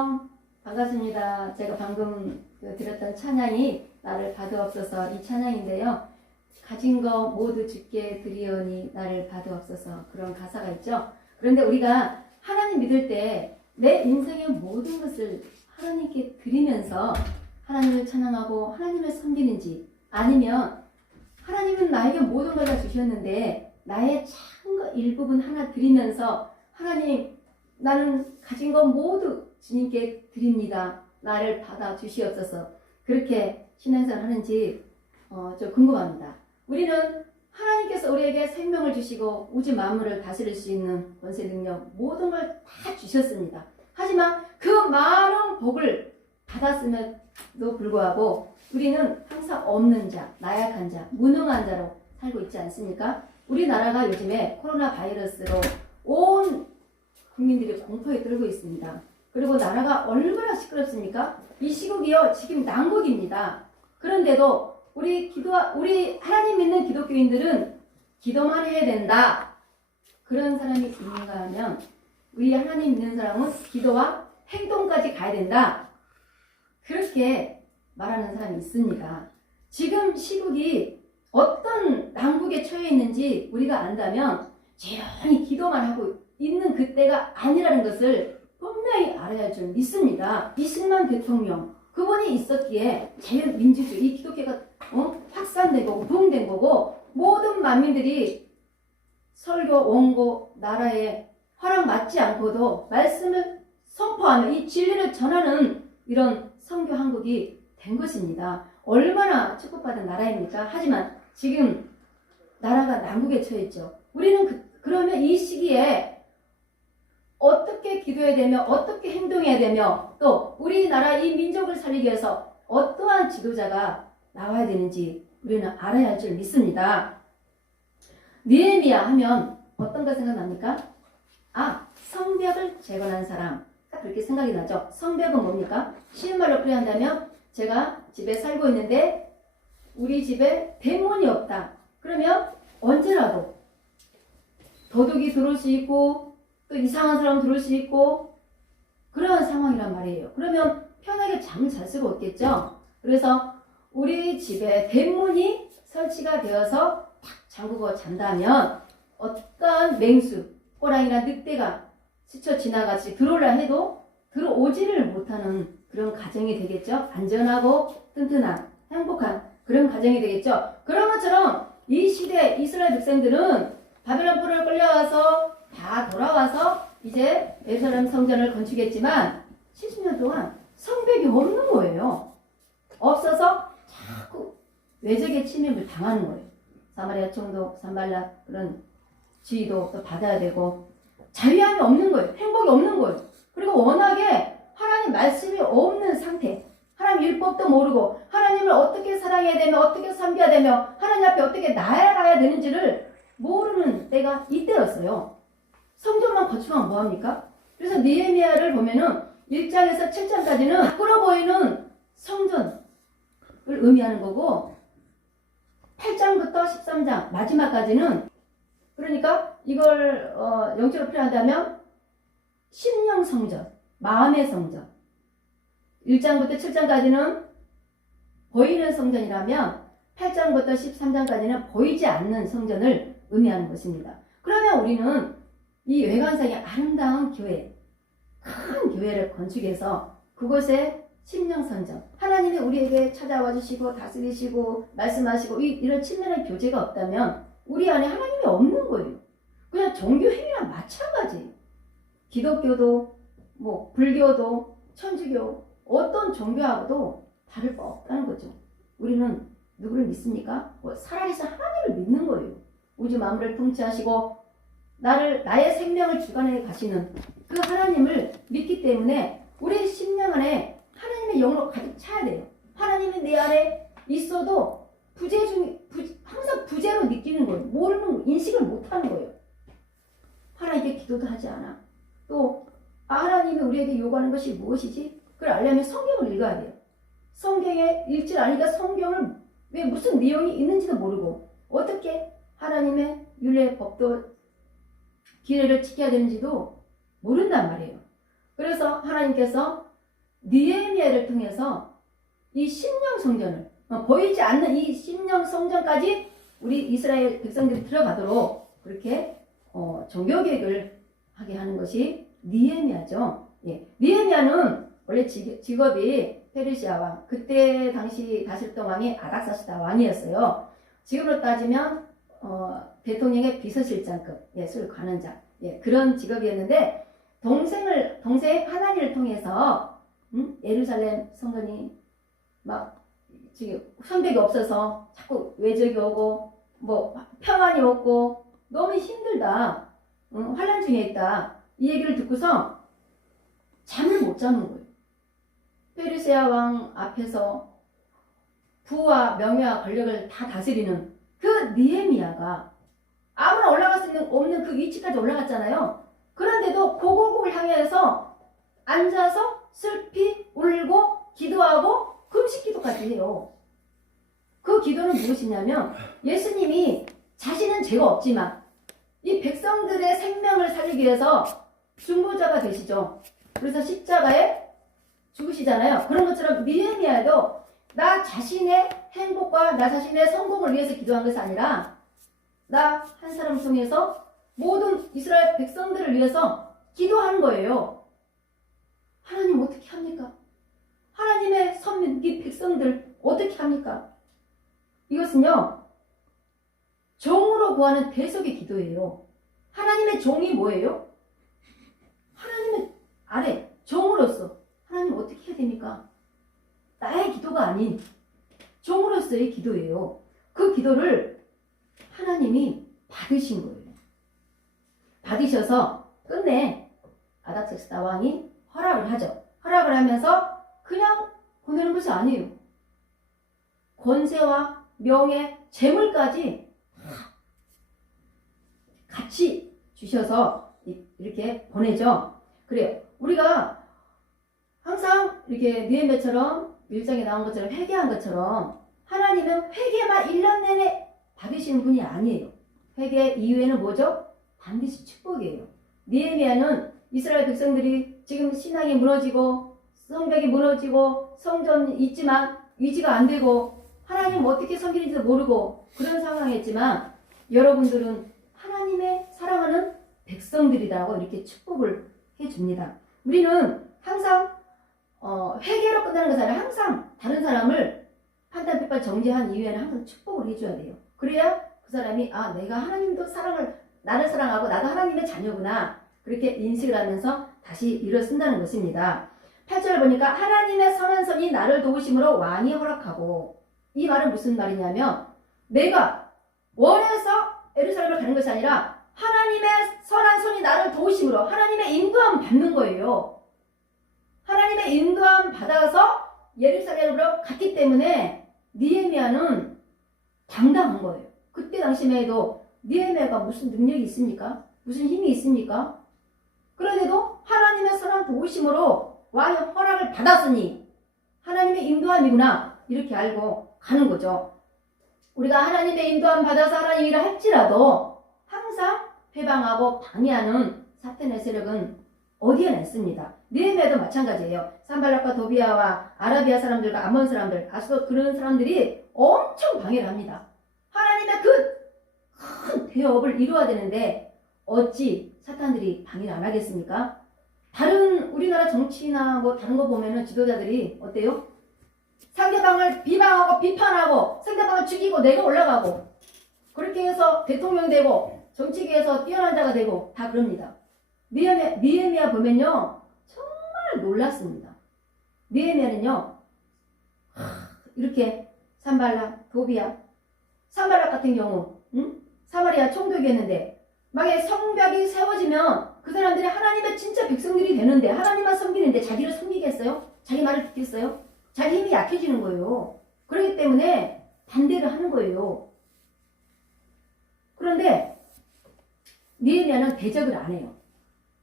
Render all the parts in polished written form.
안녕. 반갑습니다. 제가 방금 드렸던 찬양이 나를 받으옵소서 이 찬양인데요. 가진 거 모두 주께 드리오니 나를 받으옵소서 그런 가사가 있죠. 그런데 우리가 하나님 믿을 때 내 인생의 모든 것을 하나님께 드리면서 하나님을 찬양하고 하나님을 섬기는지, 아니면 하나님은 나에게 모든 걸 다 주셨는데 나의 작은 거 일부분 하나 드리면서 하나님 나는 가진 것 모두 주님께 드립니다. 나를 받아 주시옵소서. 그렇게 신앙생활 하는지 좀 궁금합니다. 우리는 하나님께서 우리에게 생명을 주시고 우주 만물을 다스릴 수 있는 권세 능력 모든 걸 다 주셨습니다. 하지만 그 많은 복을 받았음에도 불구하고 우리는 항상 없는 자, 나약한 자, 무능한 자로 살고 있지 않습니까? 우리나라가 요즘에 코로나 바이러스로 온 국민들이 공포에 떨고 있습니다. 그리고 나라가 얼마나 시끄럽습니까? 이 시국이요, 지금 난국입니다. 그런데도 우리 하나님 믿는 기독교인들은 기도만 해야 된다. 그런 사람이 있는가 하면 우리 하나님 믿는 사람은 기도와 행동까지 가야 된다. 그렇게 말하는 사람이 있습니다. 지금 시국이 어떤 난국에 처해 있는지 우리가 안다면 조용히 기도만 하고 있는 그때가 아니라는 것을 분명히 알아야 할 줄 믿습니다. 이승만 대통령 그분이 있었기에 자유민주주의 이 기독교가 확산되고 부흥된 거고, 모든 만민들이 설교, 원고, 나라에 허락 맞지 않고도 말씀을 선포하며 이 진리를 전하는 이런 선교 한국이 된 것입니다. 얼마나 축복받은 나라입니까? 하지만 지금 나라가 난국에 처했죠. 우리는 그러면 이 시기에 어떻게 기도해야 되며 어떻게 행동해야 되며 또 우리나라 이 민족을 살리기 위해서 어떠한 지도자가 나와야 되는지 우리는 알아야 할 줄 믿습니다. 느헤미야 하면 어떤 거 생각납니까? 성벽을 재건한 사람. 딱 그렇게 생각이 나죠. 성벽은 뭡니까? 쉬운 말로 표현한다면 제가 집에 살고 있는데 우리 집에 대문이 없다. 그러면 언제라도 도둑이 들어올 수 있고 또 이상한 사람 들어올 수 있고 그런 상황이란 말이에요. 그러면 편하게 잠을 잘 수가 없겠죠. 그래서 우리 집에 대문이 설치가 되어서 탁 잠그고 잔다면 어떤 맹수, 호랑이나 늑대가 스쳐 지나가지 들어오려 해도 들어오지를 못하는 그런 가정이 되겠죠. 안전하고 튼튼한 행복한 그런 가정이 되겠죠. 그런 것처럼 이 시대 이스라엘 백성들은 바벨론 뿔을 끌려와서 다 돌아와서 이제 예루살렘 성전을 건축했지만 70년 동안 성벽이 없는 거예요. 없어서 자꾸 외적의 침입을 당하는 거예요. 사마리아 총독 산발락 그런 지위도 또 받아야 되고 자유함이 없는 거예요. 행복이 없는 거예요. 그리고 워낙에 하나님 말씀이 없는 상태, 하나님 율법도 모르고 하나님을 어떻게 사랑해야 되며 어떻게 섬겨야 되며 하나님 앞에 어떻게 나아가야 되는지를 모르는 때가 이때였어요. 성전만 건축하면 뭐합니까? 그래서 느헤미야를 보면은 1장에서 7장까지는 밖으로 보이는 성전을 의미하는 거고 8장부터 13장 마지막까지는, 그러니까 이걸 영적으로 표현한다면 심령 성전, 마음의 성전. 1장부터 7장까지는 보이는 성전이라면 8장부터 13장까지는 보이지 않는 성전을 의미하는 것입니다. 그러면 우리는 이 외관상의 아름다운 교회, 큰 교회를 건축해서 그곳에 심령선전, 하나님이 우리에게 찾아와 주시고 다스리시고 말씀하시고 이런 친밀한 교제가 없다면 우리 안에 하나님이 없는 거예요. 그냥 종교행위랑 마찬가지. 기독교도 불교도 천주교 어떤 종교하고도 다를 바 없다는 거죠. 우리는 누구를 믿습니까? 살아계신 하나님을 믿는 거예요. 우주 만물을 통치하시고 나의 생명을 주관해 가시는 그 하나님을 믿기 때문에 우리 심령 안에 하나님의 영으로 가득 차야 돼요. 하나님이 내 안에 있어도 항상 부재로 느끼는 거예요. 모르는, 인식을 못하는 거예요. 하나님께 기도도 하지 않아. 또 하나님이 우리에게 요구하는 것이 무엇이지? 그걸 알려면 성경을 읽어야 돼요. 성경에 읽지 않으니까 성경을 왜 무슨 내용이 있는지도 모르고 어떻게 하나님의 율례 법도 기회를 지켜야 되는지도 모른단 말이에요. 그래서 하나님께서 느헤미야를 통해서 이 심령 성전을 보이지 않는 이 심령 성전까지 우리 이스라엘 백성들이 들어가도록 그렇게 종교 개혁을 하게 하는 것이 느헤미야죠. 예. 느헤미야는 원래 직업이 페르시아 왕, 그때 당시 다스렸던 왕이 아닥사스다 왕이었어요. 지금으로 따지면 대통령의 비서실장급, 예술 관원자, 예, 그런 직업이었는데 동생 하나니를 통해서 예루살렘 성전이 막 지금 성벽이 없어서 자꾸 외적이 오고 뭐 평안이 없고 너무 힘들다, 환란 중에 있다, 이 얘기를 듣고서 잠을 못 자는 거예요. 페르시아 왕 앞에서 부와 명예와 권력을 다 다스리는 그 느헤미야가 아무나 올라갈 수 없는 그 위치까지 올라갔잖아요. 그런데도 고국을 향해서 앉아서 슬피 울고 기도하고 금식 기도까지 해요. 그 기도는 무엇이냐면 예수님이 자신은 죄가 없지만 이 백성들의 생명을 살리기 위해서 중보자가 되시죠. 그래서 십자가에 죽으시잖아요. 그런 것처럼 느헤미야도 나 자신의 행복과 나 자신의 성공을 위해서 기도한 것이 아니라 나 한 사람을 통해서 모든 이스라엘 백성들을 위해서 기도하는 거예요. 하나님 어떻게 합니까? 하나님의 선민, 이 백성들 어떻게 합니까? 이것은요, 종으로 구하는 대속의 기도예요. 하나님의 종이 뭐예요? 하나님의 아래, 종으로서 하나님 어떻게 해야 됩니까? 나의 기도가 아닌 종으로서의 기도예요. 그 기도를 하나님이 받으신 거예요. 받으셔서 끝내 아닥사스다 왕이 허락을 하죠. 허락을 하면서 그냥 보내는 것이 아니에요. 권세와 명예, 재물까지 같이 주셔서 이렇게 보내죠. 그래요. 우리가 항상 이렇게 느헤미야처럼 1장에 나온 것처럼 회개한 것처럼 하나님은 회개만 1년 내내 받으시는 분이 아니에요. 회개 이후에는 뭐죠? 반드시 축복이에요. 느헤미야는 이스라엘 백성들이 지금 신앙이 무너지고 성벽이 무너지고 성전 있지만 유지가 안 되고 하나님 어떻게 섬기는지도 모르고 그런 상황이었지만 여러분들은 하나님의 사랑하는 백성들이라고 이렇게 축복을 해줍니다. 우리는 항상 회개로 끝나는 것이 아니라 항상 다른 사람을 판단, 비판, 정죄한 이후에는 항상 축복을 해줘야 돼요. 그래야 그 사람이 내가 하나님도 나를 사랑하고 나도 하나님의 자녀구나 그렇게 인식을 하면서 다시 일어 쓴다는 것입니다. 8절을 보니까 하나님의 선한 손이 나를 도우심으로 왕이 허락하고, 이 말은 무슨 말이냐면 내가 원해서 예루살렘을 가는 것이 아니라 하나님의 선한 손이 나를 도우심으로 하나님의 인도함 받는 거예요. 하나님의 인도함 받아서 예루살렘으로 갔기 때문에 느헤미야는 당당한 거예요. 그때 당시에도 느헤미야가 무슨 능력이 있습니까? 무슨 힘이 있습니까? 그런데도 하나님의 선한 도우심으로 왕의 허락을 받았으니 하나님의 인도함이구나 이렇게 알고 가는 거죠. 우리가 하나님의 인도함 받아서 하나님 일을 할지라도 항상 회방하고 방해하는 사탄의 세력은 어디에나 있습니다. 느헤미야도 마찬가지예요. 산발락과 도비아와 아라비아 사람들과 암몬 사람들, 아수도 그런 사람들이 엄청 방해를 합니다. 하나님의 그 큰 대업을 이루어야 되는데 어찌 사탄들이 방해를 안 하겠습니까? 다른 우리나라 정치나 뭐 다른 거 보면은 지도자들이 어때요? 상대방을 비방하고 비판하고 상대방을 죽이고 내가 올라가고 그렇게 해서 대통령 되고 정치계에서 뛰어난 자가 되고 다 그럽니다. 느헤미야 보면요 정말 놀랐습니다. 느헤미야는요 이렇게 산발락, 도비아, 산발락 같은 경우 사마리아 총독이었는데 만약에 성벽이 세워지면 그 사람들이 하나님의 진짜 백성들이 되는데 하나님만 섬기는데 자기를 섬기겠어요? 자기 말을 듣겠어요? 자기 힘이 약해지는 거예요. 그렇기 때문에 반대를 하는 거예요. 그런데 느헤미야는 대적을 안 해요.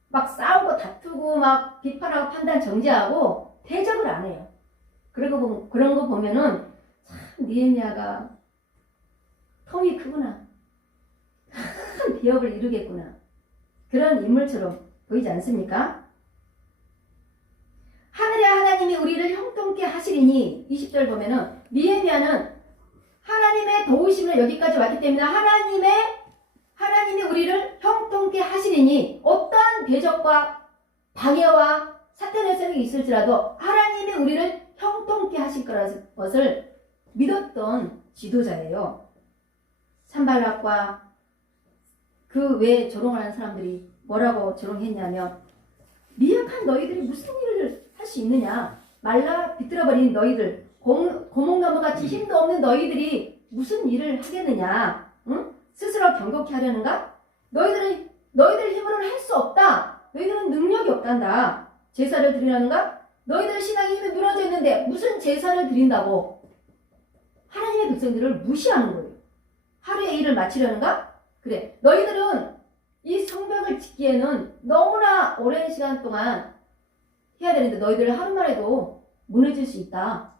막 싸우고 다투고 막 비판하고 판단 정죄하고 대적을 안 해요. 그런 거 보면은 참 느헤미야가 통이 크구나. 큰 비역을 이루겠구나. 그런 인물처럼 보이지 않습니까? 하늘의 하나님이 하시리니 20절 보면은 느헤미야는 하나님의 도우심으로 여기까지 왔기 때문에 하나님이 우리를 형통케 하시리니 어떠한 대적과 방해와 사탄의 세력이 있을지라도 하나님이 우리를 형통케 하실 거라는 것을 믿었던 지도자예요. 산발락과 그 외에 조롱하는 사람들이 뭐라고 조롱했냐면 미약한 너희들이 무슨 일을 할 수 있느냐, 말라 비틀어버린 너희들, 고목나무같이 힘도 없는 너희들이 무슨 일을 하겠느냐, 응? 스스로 경고케 하려는가? 너희들 힘으로는 할 수 없다. 너희들은 능력이 없단다. 제사를 드리려는가? 너희들 신앙이 힘이 무너져 있는데 무슨 제사를 드린다고? 하나님의 백성들을 무시하는 거예요. 하루의 일을 마치려는가? 그래, 너희들은 이 성벽을 짓기에는 너무나 오랜 시간 동안 해야 되는데 너희들 하루만 해도 무너질 수 있다.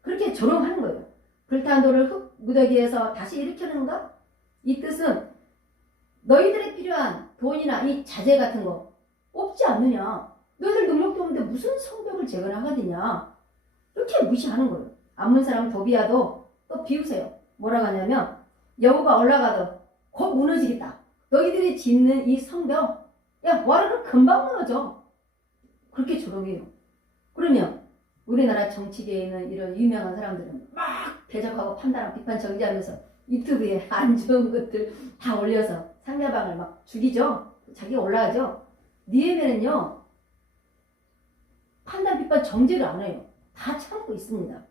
그렇게 조롱하는 거예요. 불탄 돌을 흙 무더기에서 다시 일으키는가? 이 뜻은 너희들이 필요한 돈이나 이 자재 같은 거 없지 않느냐? 너희들 능력도 없는데 무슨 성벽을 재건하거든냐? 이렇게 무시하는 거예요. 암몬 사람 도비야도 또 비우세요. 뭐라고 하냐면 여호가 올라가도 곧 무너지겠다. 너희들이 짓는 이 성벽, 야 와르르 금방 무너져. 그렇게 조롱해요. 그러면 우리나라 정치계에 있는 이런 유명한 사람들은 막 대적하고 판단하고 비판 정지하면서 유튜브에 안 좋은 것들 다 올려서 상대방을 막 죽이죠. 자기가 올라가죠. 느헤미야는요, 판단 비판 정지를 안 해요. 다 참고 있습니다.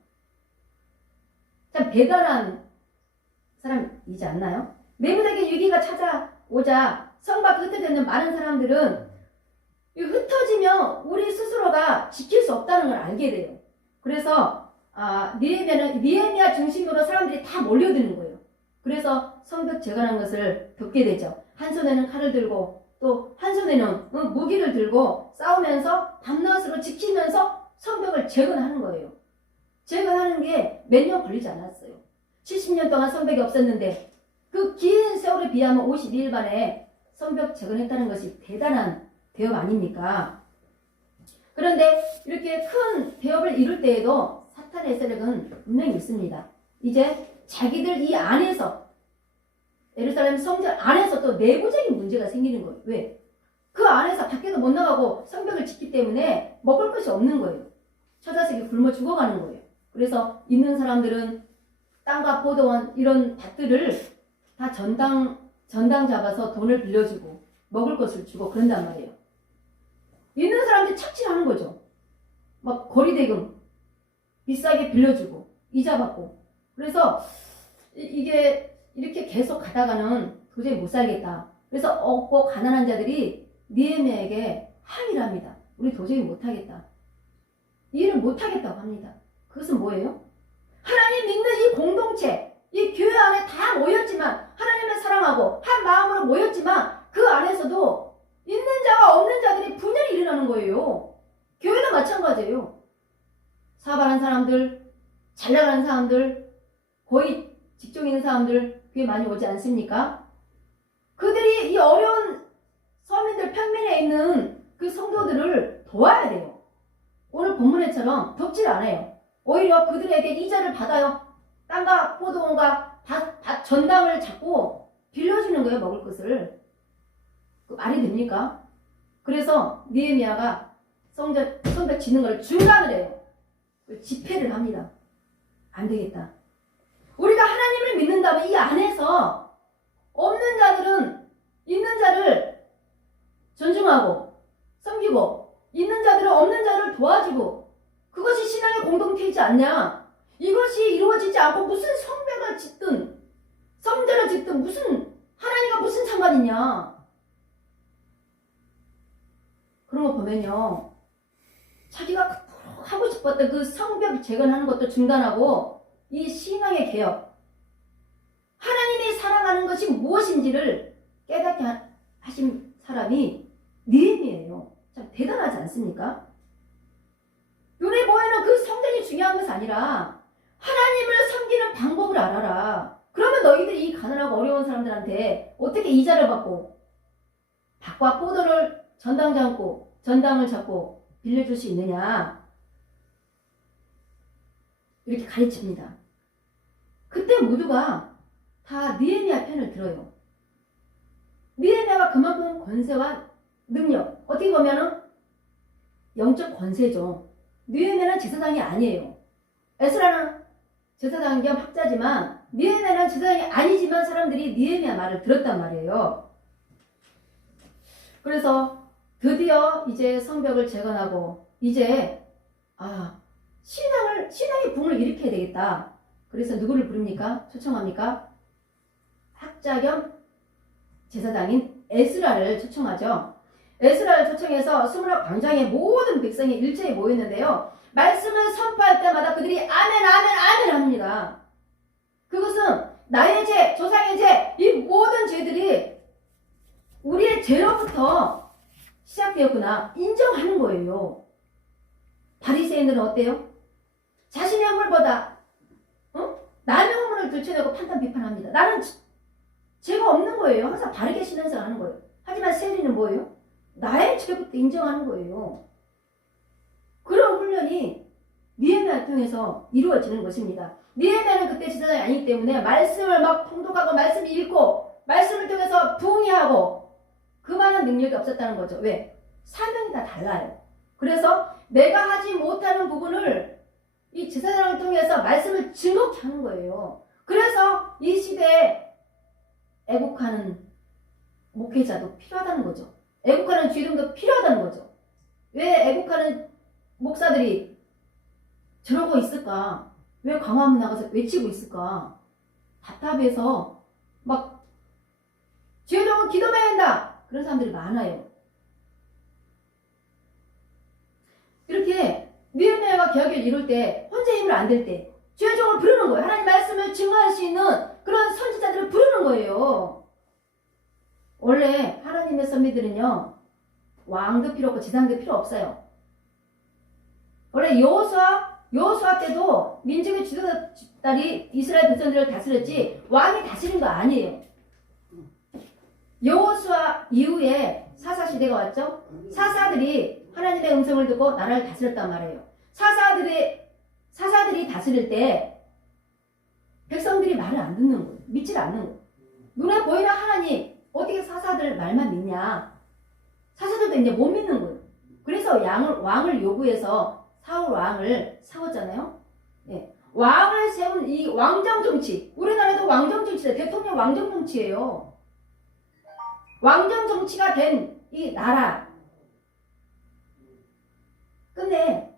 참 대단한 사람이지 않나요? 메문에게 위기가 찾아오자 성밖 흩어져 많은 사람들은 흩어지면 우리 스스로가 지킬 수 없다는 걸 알게 돼요. 그래서 느헤미야 중심으로 사람들이 다 몰려드는 거예요. 그래서 성벽 재건한 것을 돕게 되죠. 한 손에는 칼을 들고 또 한 손에는 무기를 들고 싸우면서 밤낮으로 지키면서 성벽을 재건하는 거예요. 재건하는 게 몇 년 걸리지 않았어요. 70년 동안 성벽이 없었는데 그 긴 세월에 비하면 52일 만에 성벽 재건했다는 것이 대단한 대업 아닙니까? 그런데 이렇게 큰 대업을 이룰 때에도 사탄의 세력은 분명히 있습니다. 이제 자기들 이 안에서 예루살렘 성전 안에서 또 내부적인 문제가 생기는 거예요. 왜? 그 안에서 밖에도 못 나가고 성벽을 짓기 때문에 먹을 것이 없는 거예요. 처자식이 굶어 죽어가는 거예요. 그래서 있는 사람들은 땅과 포도원 이런 밭들을 다 전당 잡아서 돈을 빌려주고 먹을 것을 주고 그런단 말이에요. 있는 사람들이 착취하는 거죠. 막 거리대금 비싸게 빌려주고 이자 받고. 그래서 이게 이렇게 계속 가다가는 도저히 못 살겠다. 그래서 없고 가난한 자들이 느헤미야에게 항의를 합니다. 우리 도저히 못하겠다. 이 일을 못하겠다고 합니다. 그것은 뭐예요? 하나님 믿는 이 공동체, 이 교회 안에 다 모였지만, 하나님을 사랑하고 한 마음으로 모였지만 그 안에서도 있는 자와 없는 자들이 분열이 일어나는 거예요. 교회도 마찬가지예요. 사업하는 사람들, 잘 나가는 사람들, 거의 직종 있는 사람들 교회 많이 오지 않습니까? 그들이 이 어려운 서민들 평면에 있는 그 성도들을 도와야 돼요. 오늘 본문에처럼 덮질 않아요. 오히려 그들에게 이자를 받아요. 땅과 포도원과 밭 전당을 잡고 빌려주는 거예요. 먹을 것을. 그 말이 됩니까? 그래서 느헤미야가 성벽 짓는 걸 중단을 해요. 집회를 합니다. 안 되겠다. 우리가 하나님을 믿는다면 이 안에서 없는 자들은 있는 자를 존중하고 섬기고 있는 자들은 없는 자를 도와주고 그것이 신앙의 공동체이지 않냐? 이것이 이루어지지 않고 무슨 성벽을 짓든 성전을 짓든 무슨 하나님과 무슨 상관이냐? 그런 거 보면요. 자기가 그토록 하고 싶었던 그 성벽 재건하는 것도 중단하고 이 신앙의 개혁, 하나님이 사랑하는 것이 무엇인지를 깨닫게 하신 사람이 느헤미야예요. 참 대단하지 않습니까? 눈에 보이는 그 성전이 중요한 것이 아니라 하나님을 섬기는 방법을 알아라. 그러면 너희들이 이 가난하고 어려운 사람들한테 어떻게 이자를 받고 밭과 포도를 전당을 잡고 빌려줄 수 있느냐? 이렇게 가르칩니다. 그때 모두가 다 느헤미야 편을 들어요. 느헤미야가 그만큼 권세와 능력, 어떻게 보면은 영적 권세죠. 느헤미야는 제사장이 아니에요. 에스라는 제사장 겸 학자지만 느헤미야는 제사장이 아니지만 사람들이 느헤미야 말을 들었단 말이에요. 그래서 드디어 이제 성벽을 재건하고 이제 신앙의 붕을 일으켜야 되겠다. 그래서 누구를 부릅니까? 초청합니까? 학자 겸 제사장인 에스라를 초청하죠. 에스라를 초청해서 스무라 광장에 모든 백성이 일제히 모였는데요. 말씀을 선포할 때마다 그들이 아멘 아멘 아멘 합니다. 그것은 나의 죄, 조상의 죄, 이 모든 죄들이 우리의 죄로부터 시작되었구나 인정하는 거예요. 바리새인들은 어때요? 자신의 허물보다 남의 허물을 들춰내고 판단 비판합니다. 나는 죄가 없는 거예요. 항상 바르게 신앙생활 하는 거예요. 하지만 세리는 뭐예요? 나의 죄부터 인정하는 거예요. 그런 훈련이 느헤미야를 통해서 이루어지는 것입니다. 느헤미야는 그때 제사장이 아니기 때문에 말씀을 막 통독하고 말씀을 읽고 말씀을 통해서 부응하고 그 많은 능력이 없었다는 거죠. 왜? 사명이 다 달라요. 그래서 내가 하지 못하는 부분을 이 제사장을 통해서 말씀을 증거케 하는 거예요. 그래서 이 시대에 애국하는 목회자도 필요하다는 거죠. 애국하는 주일도 필요하다는 거죠. 왜 애국하는 목사들이 저러고 있을까? 왜 광화문 나가서 외치고 있을까? 답답해서 막 주일도 기도해야 한다. 그런 사람들이 많아요. 이렇게 느헤미야가 개혁을 이룰 때 혼자 힘을 안 될 때 주의종을 부르는 거예요. 하나님 말씀을 증거할 수 있는 그런 선지자들을 부르는 거예요. 원래 하나님의 선비들은요 왕도 필요 없고 제사장도 필요 없어요. 원래 여호수아 때도 민족의 지도자들이 이스라엘 백성들을 다스렸지 왕이 다스린 거 아니에요. 여호수아 이후에 사사 시대가 왔죠. 사사들이 하나님의 음성을 듣고 나라를 다스렸단 말이에요. 사사들이 다스릴 때 백성들이 말을 안 듣는 거예요. 믿질 않는 거예요. 눈에 보이는 하나님 어떻게 사사들 말만 믿냐. 사사들도 이제 못 믿는 거예요. 그래서 왕을 요구해서 사울 왕을 세웠잖아요. 예. 왕을 세운 이 왕정 정치, 우리나라도 왕정 정치다. 대통령 왕정 정치예요. 왕정 정치가 된 이 나라. 근데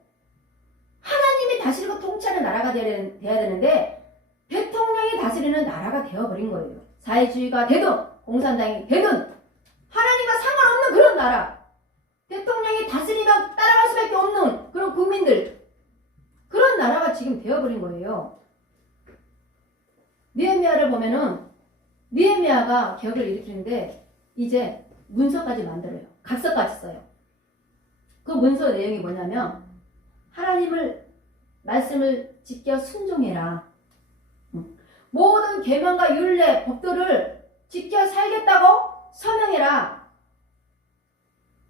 하나님이 다스리고 통치하는 나라가 돼야 되는데 대통령이 다스리는 나라가 되어버린 거예요. 사회주의가 되든 공산당이 되든 하나님과 상관없는 그런 나라. 대통령이 다스리면 따라갈 수밖에 없는 그런 국민들. 그런 나라가 지금 되어버린 거예요. 느헤미야를 보면은 느헤미야가 개혁을 일으키는데 이제 문서까지 만들어요. 각서까지 써요. 그 문서 내용이 뭐냐면 하나님을 말씀을 지켜 순종해라. 모든 계명과 율례, 법도를 지켜 살겠다고 서명해라.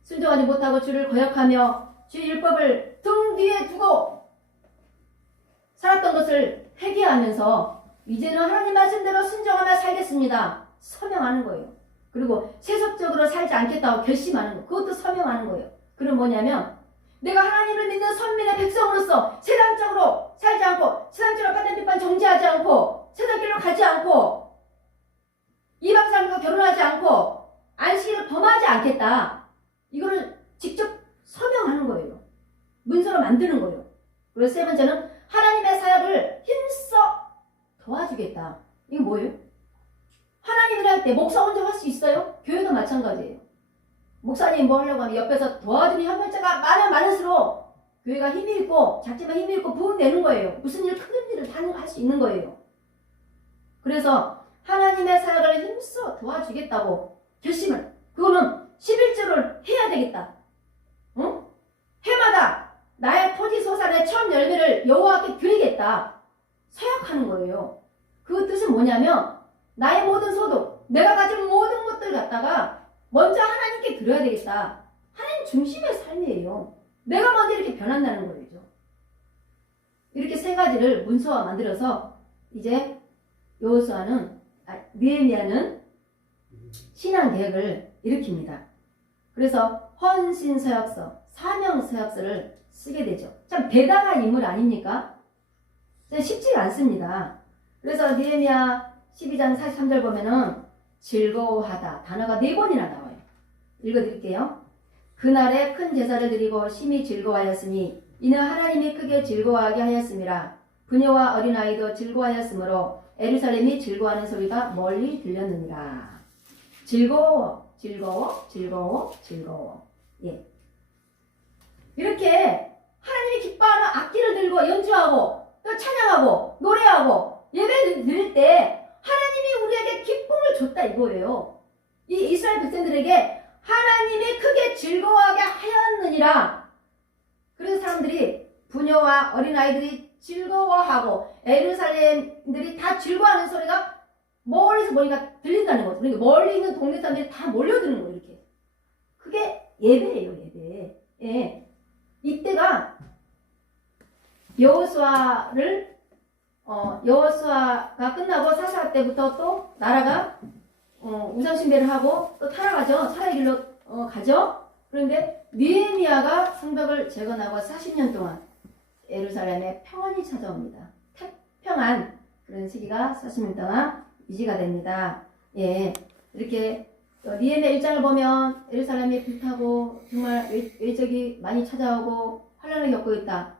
순종하지 못하고 주를 거역하며 주의 율법을 등 뒤에 두고 살았던 것을 회개하면서 이제는 하나님 말씀대로 순종하며 살겠습니다. 서명하는 거예요. 그리고 세속적으로 살지 않겠다고 결심하는 거. 그것도 서명하는 거예요. 그럼 뭐냐면 내가 하나님을 믿는 선민의 백성으로서 세상적으로 살지 않고 세상적으로 판단 비판 정지하지 않고 세상길로 가지 않고 이방 사람과 결혼하지 않고 안식일을 범하지 않겠다. 이거를 직접 서명하는 거예요. 문서로 만드는 거예요. 그리고 세 번째는 하나님의 사역을 힘써 도와주겠다. 이게 뭐예요? 하나님을 할 때 목사 혼자 할 수 있어요? 교회도 마찬가지예요. 목사님 뭐 하려고 하면 옆에서 도와주는 협력자가 많을수록 교회가 힘이 있고 작지만 힘이 있고 부흥되는 거예요. 무슨 일, 큰 일을 다 할 수 있는 거예요. 그래서 하나님의 사역을 힘써 도와주겠다고 결심을, 그거는 11조를 해야 되겠다. 응? 해마다 나의 토지 소산의 첫 열매를 여호와께 드리겠다. 서약하는 거예요. 그 뜻은 뭐냐면 나의 모든 소득, 내가 가진 모든 것들 갖다가 먼저 하나님께 드려야 되겠다. 하나님 중심의 삶이에요. 내가 먼저 이렇게 변한다는 거죠. 이렇게 세 가지를 문서화 만들어서 이제 느헤미야는 신앙 개혁을 일으킵니다. 그래서 헌신서약서, 사명서약서를 쓰게 되죠. 참 대단한 인물 아닙니까? 쉽지가 않습니다. 그래서 느헤미야 12장 43절 보면은 즐거워하다 단어가 4번이나 나와요. 읽어드릴게요. 그날에 큰 제사를 드리고 심히 즐거워하였으니 이는 하나님이 크게 즐거워하게 하였음이라. 부녀와 어린아이도 즐거워하였으므로 예루살렘이 즐거워하는 소리가 멀리 들렸느니라. 즐거워, 즐거워, 즐거워, 즐거워. 예. 이렇게 하나님이 기뻐하는 악기를 들고 연주하고 또 찬양하고 노래하고 예배를 드릴 때 하나님이 우리에게 기쁨을 줬다 이거예요. 이 이스라엘 백성들에게 하나님이 크게 즐거워하게 하였느니라. 그래서 사람들이 부녀와 어린아이들이 즐거워하고 예루살렘들이 다 즐거워하는 소리가 멀리서 보니까 들린다는 거죠. 그러니까 멀리 있는 동네 사람들이 다 몰려드는 거예요. 이렇게. 그게 예배예요. 예배. 예. 이때가 여호수아가 끝나고 사사 때부터 또 나라가 우상숭배를 하고 또 타락하죠. 타락의 길로 가죠. 그런데 느헤미야가 성벽을 재건하고 40년 동안 예루살렘에 평안이 찾아옵니다. 태평한 그런 시기가 40년 동안 유지가 됩니다. 예, 이렇게 느헤미야 1장을 보면 예루살렘이 불타고 정말 외적이 많이 찾아오고 환란을 겪고 있다.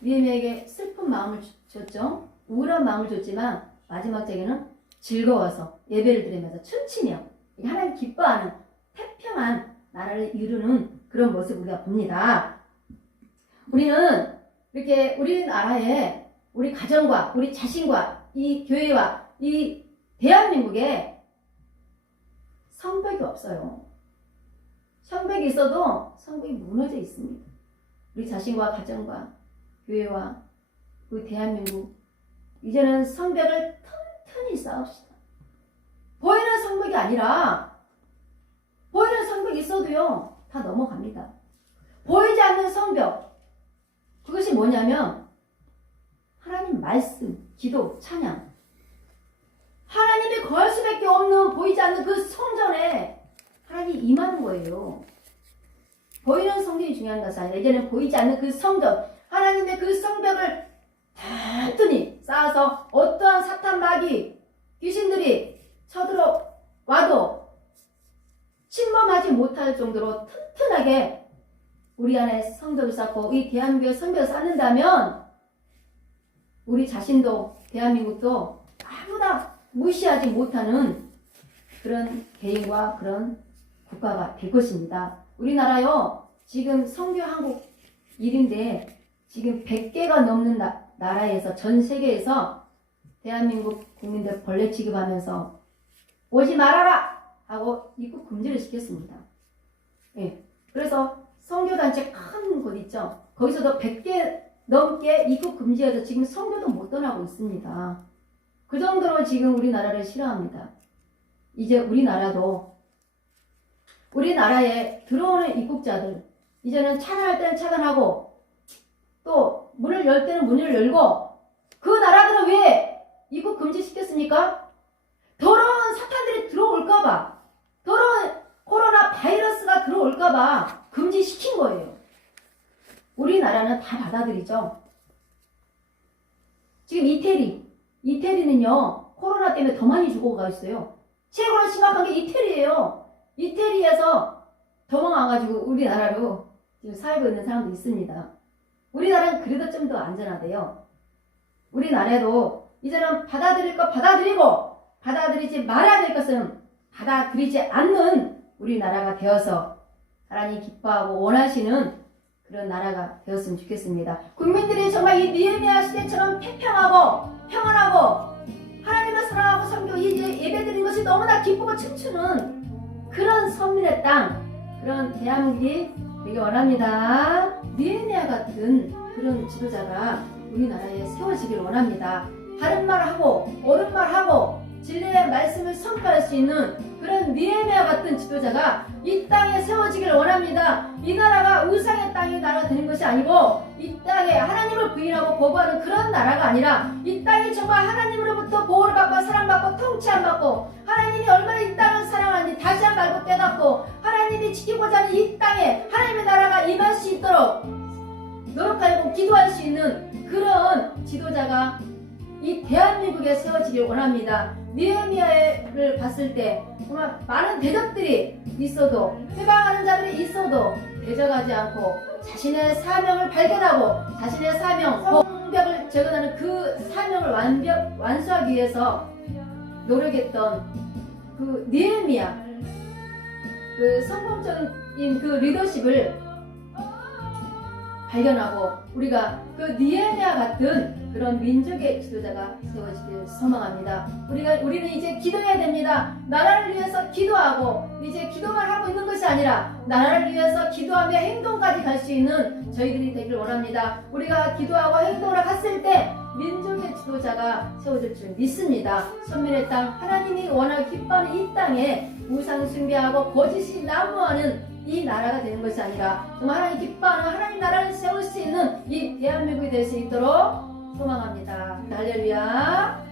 느헤미야에게 슬픈 마음을 줬죠. 우울한 마음을 줬지만 마지막 장에는 즐거워서 예배를 드리면서 춤추며 하나님 기뻐하는 태평한 나라를 이루는 그런 모습을 우리가 봅니다. 우리는 이렇게 우리 나라에 우리 가정과 우리 자신과 이 교회와 이 대한민국에 성벽이 없어요. 성벽이 있어도 성벽이 무너져 있습니다. 우리 자신과 가정과 교회와 우리 대한민국 이제는 성벽을 튼튼히 쌓읍시다. 보이는 성벽이 아니라 보이는 성벽이 있어도요 다 넘어갑니다. 보이지 않는 성벽 그것이 뭐냐면 하나님 말씀, 기도, 찬양 하나님이 거할 수밖에 없는 보이지 않는 그 성전에 하나님이 임하는 거예요. 보이는 성전이 중요한 것이 아니라 이제는 보이지 않는 그 성전 하나님의 그 성벽을 튼튼히 쌓아서 어떠한 사탄 마귀 귀신들이 쳐들어와도 침범하지 못할 정도로 튼튼하게 우리 안에 성벽을 쌓고 이 대한민국에 성벽을 쌓는다면 우리 자신도 대한민국도 아무나 무시하지 못하는 그런 개인과 그런 국가가 될 것입니다. 우리나라요 지금 선교한국 1인데 지금 100개가 넘는 나라에서 전 세계에서 대한민국 국민들 벌레 취급하면서 오지 말아라 하고 입국 금지를 시켰습니다. 예. 그래서 선교단체 큰 곳 있죠. 거기서도 100개 넘게 입국 금지해서 지금 선교도 못 떠나고 있습니다. 그 정도로 지금 우리나라를 싫어합니다. 이제 우리나라에 들어오는 입국자들 이제는 차단할 때는 차단하고 또 문을 열 때는 문을 열고 그 나라들은 왜 입국 금지시켰습니까? 더러운 사탄들이 들어올까봐 더러운 코로나 바이러스가 들어올까봐 금지시킨 거예요. 우리나라는 다 받아들이죠. 지금 이태리는요 코로나 때문에 더 많이 죽어가 있어요. 최고로 심각한 게 이태리예요. 이태리에서 도망와가지고 우리나라로 지금 살고 있는 사람도 있습니다. 우리나라는 그래도 좀 더 안전하대요. 우리나라도 이제는 받아들일 것 받아들이고 받아들이지 말아야 될 것은 받아들이지 않는 우리나라가 되어서 하나님 기뻐하고 원하시는 그런 나라가 되었으면 좋겠습니다. 국민들이 정말 이 느헤미야 시대처럼 태평하고 평안하고 하나님을 사랑하고 섬기고 이제 예배드리는 것이 너무나 기쁘고 춤추는 그런 선민의 땅 그런 대한민국이 되기 원합니다. 느헤미야 같은 그런 지도자가 우리나라에 세워지길 원합니다. 바른 말하고 옳은 말하고 진리의 말씀을 선포할 수 있는 그런 느헤미야 같은 지도자가 이 땅에 세워지기를 원합니다. 이 나라가 우상의 땅이 나라가 되는 것이 아니고 이 땅에 하나님을 부인하고 거부하는 그런 나라가 아니라 이 땅이 정말 하나님으로부터 보호를 받고 사랑받고 통치함받고 하나님이 얼마나 이 땅을 사랑하는지 다시 한번 알고 깨닫고 하나님이 지키고자 하는 이 땅에 하나님의 나라가 임할 수 있도록 노력하고 기도할 수 있는 그런 지도자가 이 대한민국에 세워지길 원합니다. 느헤미야를 봤을 때 정말 많은 대적들이 있어도 회방하는 자들이 있어도 대적하지 않고 자신의 사명을 발견하고 자신의 사명, 성벽을 재건하는 그 사명을 완수하기 위해서 노력했던 그 느헤미야, 그 성공적인 그 리더십을 발견하고 우리가 그 느헤미야 같은 그런 민족의 지도자가 세워지길 소망합니다. 우리는 이제 기도해야 됩니다. 나라를 위해서 기도하고 이제 기도만 하고 있는 것이 아니라 나라를 위해서 기도하며 행동까지 갈 수 있는 저희들이 되길 원합니다. 우리가 기도하고 행동을 했을 때 민족의 지도자가 세워질 줄 믿습니다. 선민의 땅, 하나님이 워낙 기뻐하는 이 땅에 우상 숭배하고 거짓이 난무하는 이 나라가 되는 것이 아니라 정말 하나님 기뻐하는 하나님 나라를 세울 수 있는 이 대한민국이 될 수 있도록 소망합니다. 할렐루야.